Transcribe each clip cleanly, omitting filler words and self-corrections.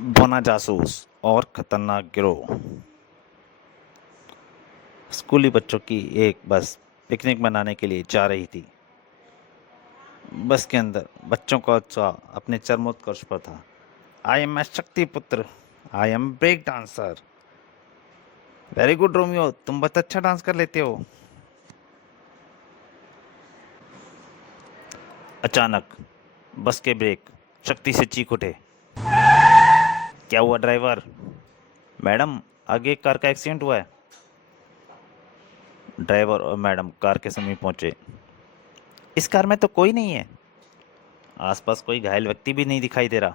बना जासूस और खतरनाक गिरोह। स्कूली बच्चों की एक बस पिकनिक मनाने के लिए जा रही थी। बस के अंदर बच्चों का उत्साह अपने चरमोत्कर्ष पर था। I am a Shakti putra, I am break dancer. Very good Romeo, तुम बहुत अच्छा डांस कर लेते हो। अचानक बस के ब्रेक शक्ति से चीख उठे। क्या हुआ ड्राइवर? मैडम, आगे एक कार का एक्सीडेंट हुआ है। ड्राइवर और मैडम कार के समीप पहुंचे। इस कार में तो कोई नहीं है। आसपास कोई घायल व्यक्ति भी नहीं दिखाई दे रहा।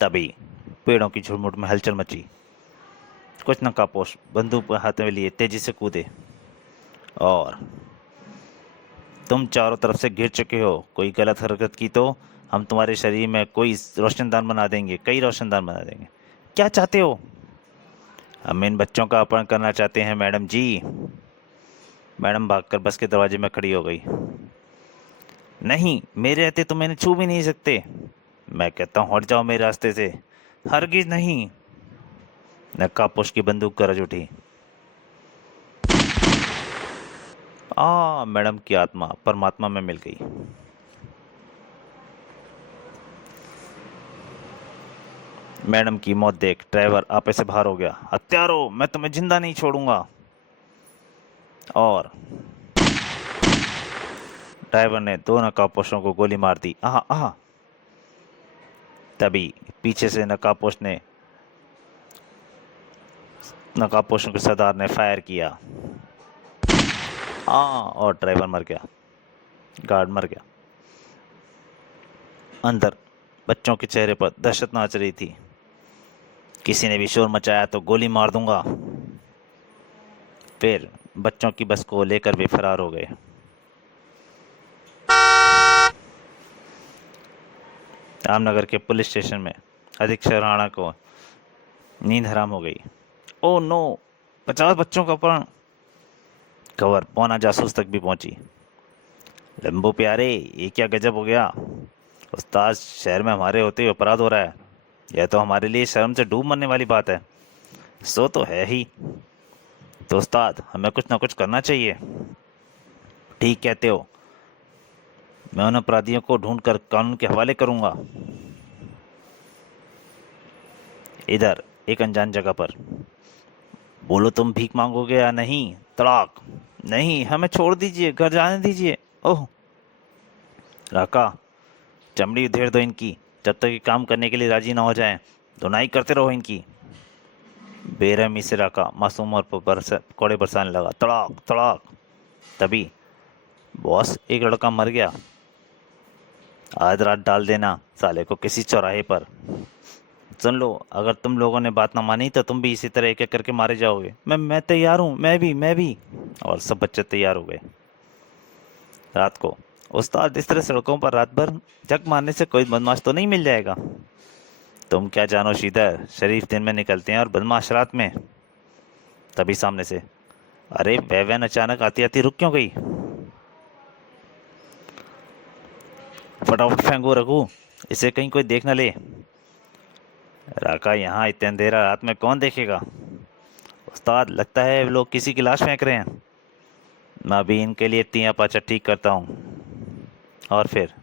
तभी पेड़ों की झुरमुट में हलचल मची। कुछ नकाबपोश बंदूक हाथ में लिए तेजी से कूदे। और तुम चारों तरफ से घिर चुके हो। कोई गलत हरकत की तो हम तुम्हारे शरीर में कोई रोशनदान बना देंगे, कई रोशनदान बना देंगे। क्या चाहते हो? हम इन बच्चों का अपहरण करना चाहते हैं मैडम जी। मैडम भागकर बस के दरवाजे में खड़ी हो गई। नहीं, मेरे रहते तुम इन्हें छू भी नहीं सकते। मैं कहता हूँ हट जाओ मेरे रास्ते से। हरगिज नहीं। नकाबपोश की बंदूक गरज उठी। मैडम की आत्मा परमात्मा में मिल गई। मैडम की मौत देख ड्राइवर आपे से बाहर हो गया। हत्यारो, मैं तुम्हें जिंदा नहीं छोड़ूंगा। और ड्राइवर ने दो नकाबपोशों को गोली मार दी। आहा आहा। तभी पीछे से नकाबपोशों के सरदार ने फायर किया। और ड्राइवर मर गया। गार्ड मर गया। अंदर बच्चों के चेहरे पर दहशत नाच रही थी। किसी ने भी शोर मचाया तो गोली मार दूंगा। फिर बच्चों की बस को लेकर वे फरार हो गए। रामनगर के पुलिस स्टेशन में अधीक्षक राणा को नींद हराम हो गई। ओ नो, 50 बच्चों का अपहरण। खबर पौना जासूस तक भी पहुंची। लंबू प्यारे, ये क्या गजब हो गया। उस्ताद, शहर में हमारे होते ही अपराध हो रहा है। यह तो हमारे लिए शर्म से डूब मरने वाली बात है। सो तो है ही। तो उस्ताद, हमें कुछ ना कुछ करना चाहिए। ठीक कहते हो। मैं उन अपराधियों को ढूंढकर कानून के हवाले करूंगा। इधर एक अनजान जगह पर। बोलो, तुम भीख मांगोगे या नहीं? तड़ाक। नहीं, हमें छोड़ दीजिए, घर जाने दीजिए। ओह राका, चमड़ी उधेड़ दो इनकी। जब तक ये काम करने के लिए राजी ना हो जाएं, धुनाई करते रहो इनकी। बेरहमी से राका मासूम और कोड़े बरसाने लगा। तड़ाक तड़ाक। तभी बॉस, एक लड़का मर गया। आज रात डाल देना साले को किसी चौराहे पर। सुन लो, अगर तुम लोगों ने बात ना मानी तो तुम भी इसी तरह एक एक करके मारे जाओगे। मैं तैयार हूँ, मैं भी। और सब बच्चे तैयार हो गए। रात को उस्ताद, इस तरह सड़कों पर रात भर जग मारने से कोई बदमाश तो नहीं मिल जाएगा? तुम क्या जानो श्रीधर, शरीफ दिन में निकलते हैं और बदमाश रात में। तभी सामने से, अरे वह वैन अचानक आती आती रुक क्यों गई? फटाफट फेंको रघु, इसे कहीं कोई देख न ले। राका, यहाँ इतने अंधेरा रात में कौन देखेगा? उस्ताद, लगता है लोग किसी की लाश फेंक रहे हैं। मैं अभी इनके लिए तिया पाचा ठीक करता हूँ। और फिर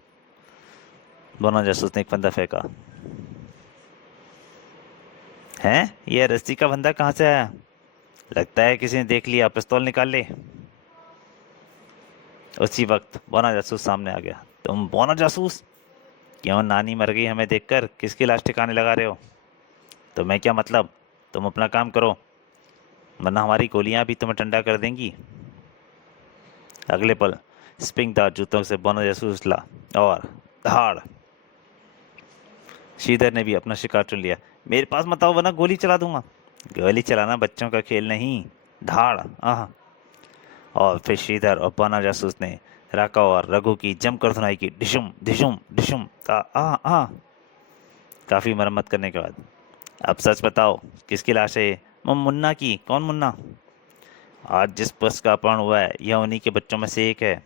दोनों जासूस ने एक फंदा फेंका। हैं, यह रस्सी का फंदा कहाँ से आया? लगता है किसी ने देख लिया, पिस्तौल निकाल ले। उसी वक्त बोना जासूस सामने आ गया। तुम बोना जासूस? क्यों, नानी मर गई हमें देखकर किसकी लाश ठिकाने लगा रहे हो? तुम्हें क्या मतलब? तुम अपना काम करो, वरना हमारी गोलियां भी तुम्हें ठंडा कर देंगी। अगले पल स्प्रिंगदार जूतों से बोना जासूस उछला और धाड़। श्रीधर ने भी अपना शिकार चुन लिया। मेरे पास मत आओ वरना गोली चला दूंगा। गोली चलाना बच्चों का खेल नहीं। धाड़। आह। और फिर श्रीधर और बोना जासूस ने राका और रघु की जमकर धुनाई की। डिशुम डिशुम डिशुम। आ आ आ। काफी मरम्मत करने के बाद, अब सच बताओ, किसकी लाश है ये? मुन्ना की। कौन मुन्ना? आज जिस बस का अपहरण हुआ है, यह उन्हीं के बच्चों में से एक है।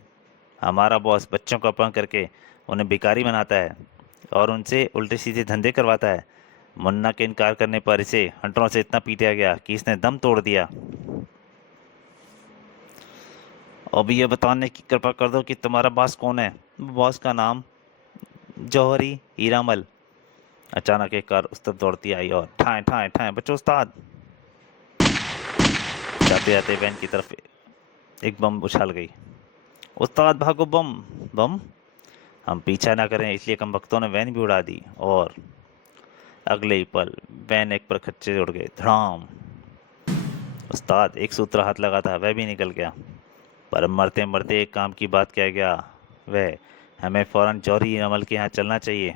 हमारा बॉस बच्चों का अपहरण करके उन्हें भिखारी बनाता है और उनसे उल्टे सीधे धंधे करवाता है। मुन्ना के इनकार करने पर इसे हंटरों से इतना पीटा गया कि इसने दम तोड़ दिया। अब ये बताने की कृपा कर दो कि तुम्हारा बॉस कौन है। बॉस का नाम जौहरी हीरामल। अचानक एक कार उस तरफ दौड़ती आई और ठाए ठाए ठाए बच्चों उस्ताद। जाते जाते वैन की तरफ एक बम उछाल गई। उस्ताद भागो बम। बम। हम पीछा ना करें इसलिए कम भक्तों ने वैन भी उड़ा दी और अगले ही पल वैन एक पर खच्चे उड़ गए। धड़ाम। उस्ताद एक सूत्र हाथ लगा था वह भी निकल गया। पर मरते मरते एक काम की बात कह गया वह, हमें फौरन जौहरी अमल के यहाँ चलना चाहिए।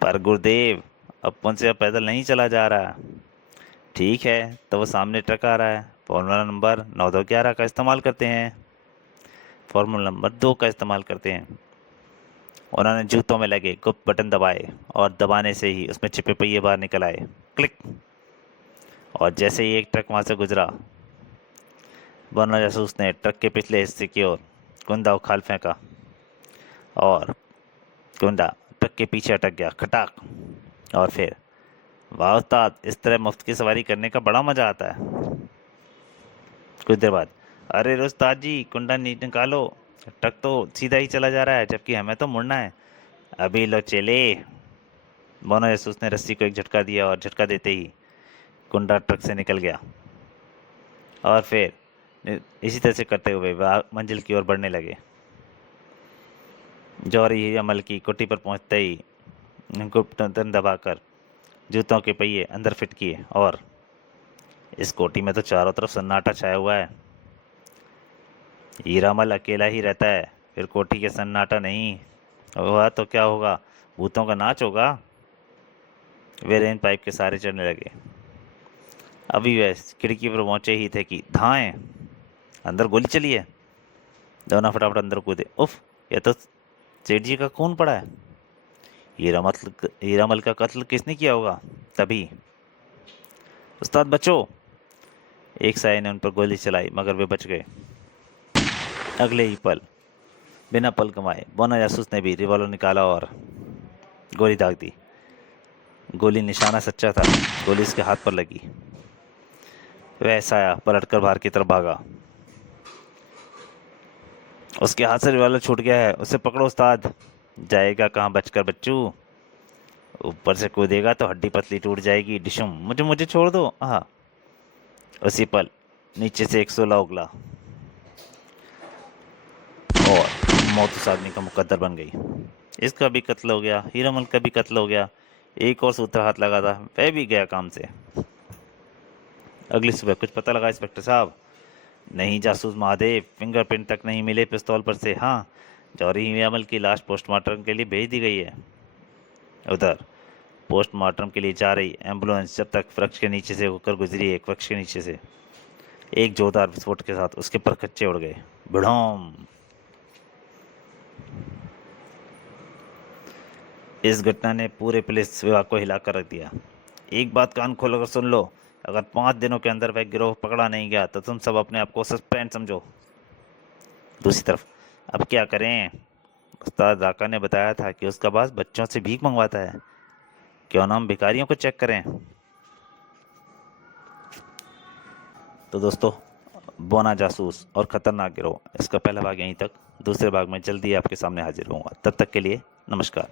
पर गुरुदेव अब मुझसे अब पैदल नहीं चला जा रहा। ठीक है तो वो सामने ट्रक आ रहा है, फॉर्मूला नंबर 9211 का इस्तेमाल करते हैं। फॉर्मूला नंबर 2 का इस्तेमाल करते हैं। उन्होंने जूतों में लगे गुप्त बटन दबाए और दबाने से ही उसमें छिपे पहिए बाहर निकल आए। क्लिक। और जैसे ही एक ट्रक वहां से गुजरा, बनो जासूस ने ट्रक के पिछले हिस्से की ओर कुंदा उखाल फेंका और कुंदा ट्रक के पीछे अटक गया। खटाक। और फिर वाह उस्ताद, इस तरह मुफ्त की सवारी करने का बड़ा मजा आता है। कुछ देर बाद, अरे उस्ताद जी कुंडा नीचे निकालो, ट्रक तो सीधा ही चला जा रहा है जबकि हमें तो मुड़ना है। अभी लो चले। बोनो जासूस ने रस्सी को एक झटका दिया और झटका देते ही कुंडा ट्रक से निकल गया। और फिर इसी तरह से करते हुए वह मंजिल की ओर बढ़ने लगे। जौहरी अमल की कोठी पर पहुंचते ही गुप्त बटन दबाकर जूतों के पहिए अंदर फिट किए और इस कोठी में तो चारों तरफ सन्नाटा छाया हुआ है। हीरामल अकेला ही रहता है, फिर कोठी के सन्नाटा नहीं हुआ तो क्या होगा, भूतों का नाच होगा। वे रेन पाइप के सहारे चढ़ने लगे। अभी वे खिड़की पर पहुंचे ही थे कि धाएं, अंदर गोली चली है। दोनों फटाफट अंदर कूदे। उफ, यह तो सेठ जी का खून पड़ा है। हीरामल का कत्ल किसने किया होगा। तभी उस्ताद बचो। एक साये ने उन पर गोली चलाई मगर वे बच गए। अगले ही पल बिना पल कमाए बोना जासूस ने भी रिवॉल्वर निकाला और गोली दाग दी। गोली निशाना सच्चा था, गोली उसके हाथ पर लगी। वह साया पलटकर बाहर की तरफ भागा। उसके हाथ से रिवॉल्वर छूट गया है, उसे पकड़ो उस्ताद। जाएगा कहाँ बचकर बच्चू, ऊपर से कूदेगा तो हड्डी पतली टूट जाएगी। डिशुम, मुझे मुझे छोड़ दो। हाँ। उसी पल नीचे से एक सोला उगला और मौत उस आदमी का मुकद्दर बन गई। इसका भी कत्ल हो गया, हीरामल का भी कत्ल हो गया। एक और सूत्र हाथ लगा था वह भी गया काम से। अगली सुबह कुछ पता लगा इंस्पेक्टर साहब। नहीं जासूस महादेव, फिंगरप्रिंट तक नहीं मिले पिस्तौल पर से। हाँ, जौहरी हीरामल की लाश पोस्टमार्टम के लिए भेज दी गई है। उधर पोस्टमार्टम के लिए जा रही एम्बुलेंस जब तक वृक्ष के नीचे से होकर गुजरी, एक वृक्ष के नीचे से एक जोरदार विस्फोट के साथ उसके पर कच्चे उड़ गए। बिड़ोम। इस घटना ने पूरे पुलिस विभाग को हिलाकर रख दिया। एक बात कान खोलकर सुन लो, अगर 5 दिनों के अंदर वह गिरोह पकड़ा नहीं गया तो तुम सब अपने आप को सस्पेंड समझो। दूसरी तरफ अब क्या करें। उस्ताद राका ने बताया था कि उसका बॉस बच्चों से भीख मंगवाता है, क्यों ना हम भिखारियों को चेक करें। तो दोस्तों, बोना जासूस और खतरनाक गिरोह, इसका पहला भाग यहीं तक। दूसरे भाग में जल्दी आपके सामने हाजिर होऊंगा। तब तक के लिए नमस्कार।